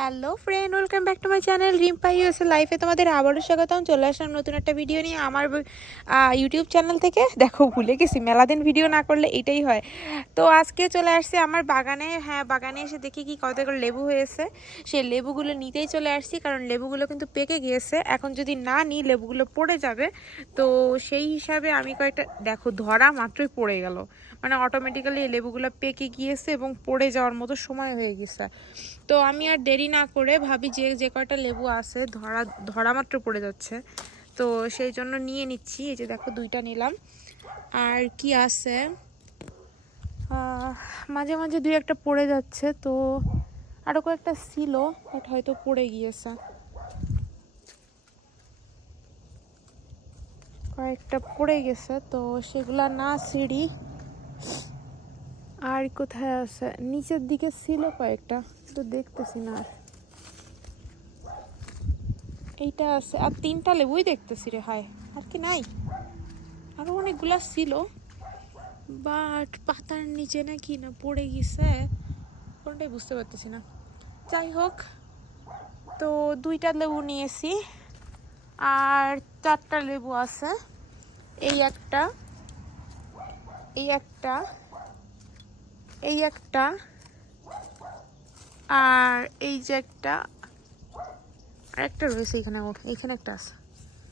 Hello friend welcome back to my channel Rimpa USA লাইফে তোমাদের আবারও স্বাগতম। চলে আসলাম নতুন একটা ভিডিও নিয়ে। আমার ইউটিউব চ্যানেল থেকে। দেখো, ভুলে গেছি। মেলা দিন ভিডিও না করলে এটাই হয়। তো আজকে চলে আসছে আমার বাগানে। হ্যাঁ বাগানে এসে দেখি কি কত করে লেবু হয়েছে। সেই লেবুগুলো নিতেই চলে আসছি, কারণ লেবুগুলো কিন্তু পেকে গিয়েছে। এখন যদি না নিই, লেবুগুলো পড়ে যাবে। তো সেই হিসাবে আমি কয়েকটা, দেখো, ধরা মাত্রই পড়ে গেল। মানে অটোমেটিক্যালি লেবুগুলো পেকে গিয়েছে এবং পড়ে যাওয়ার মতো সময় হয়ে গেছে। তো আমি আর দেরি না করে ভাবি যে যে কয়টা লেবু আছে, ধরা ধরা মাত্র পড়ে যাচ্ছে। তো সেই জন্য নিয়ে নিচ্ছি। এই যে দেখো, দুইটা নিলাম। আর কি আছে? মাঝে মাঝে দুই একটা পড়ে যাচ্ছে, তো আরও কয়েকটা ছিল, বাট হয়তো পড়ে গিয়েছে। কয়েকটা পড়ে গেছে, তো সেগুলা না সিঁড়ি আর কোথায় আছে? নিচের দিকে ছিল কয়েকটা, তো দেখতেছি না আর। এইটা আছে। আর তিনটা লেবুই দেখতেছি রে, হায়, আর কি নাই? আরও অনেকগুলা ছিল, বাট পাতার নিচে না কি না পড়ে গেছে, কোনটাই বুঝতে পারতেছি না। যাই হোক, তো দুইটা লেবু নিয়েছি, আর চারটা লেবু আছে। এই একটা এই একটা এই একটা আর এই যে একটা আর একটা রয়েছে এখানে ওর এইখানে একটা আছে।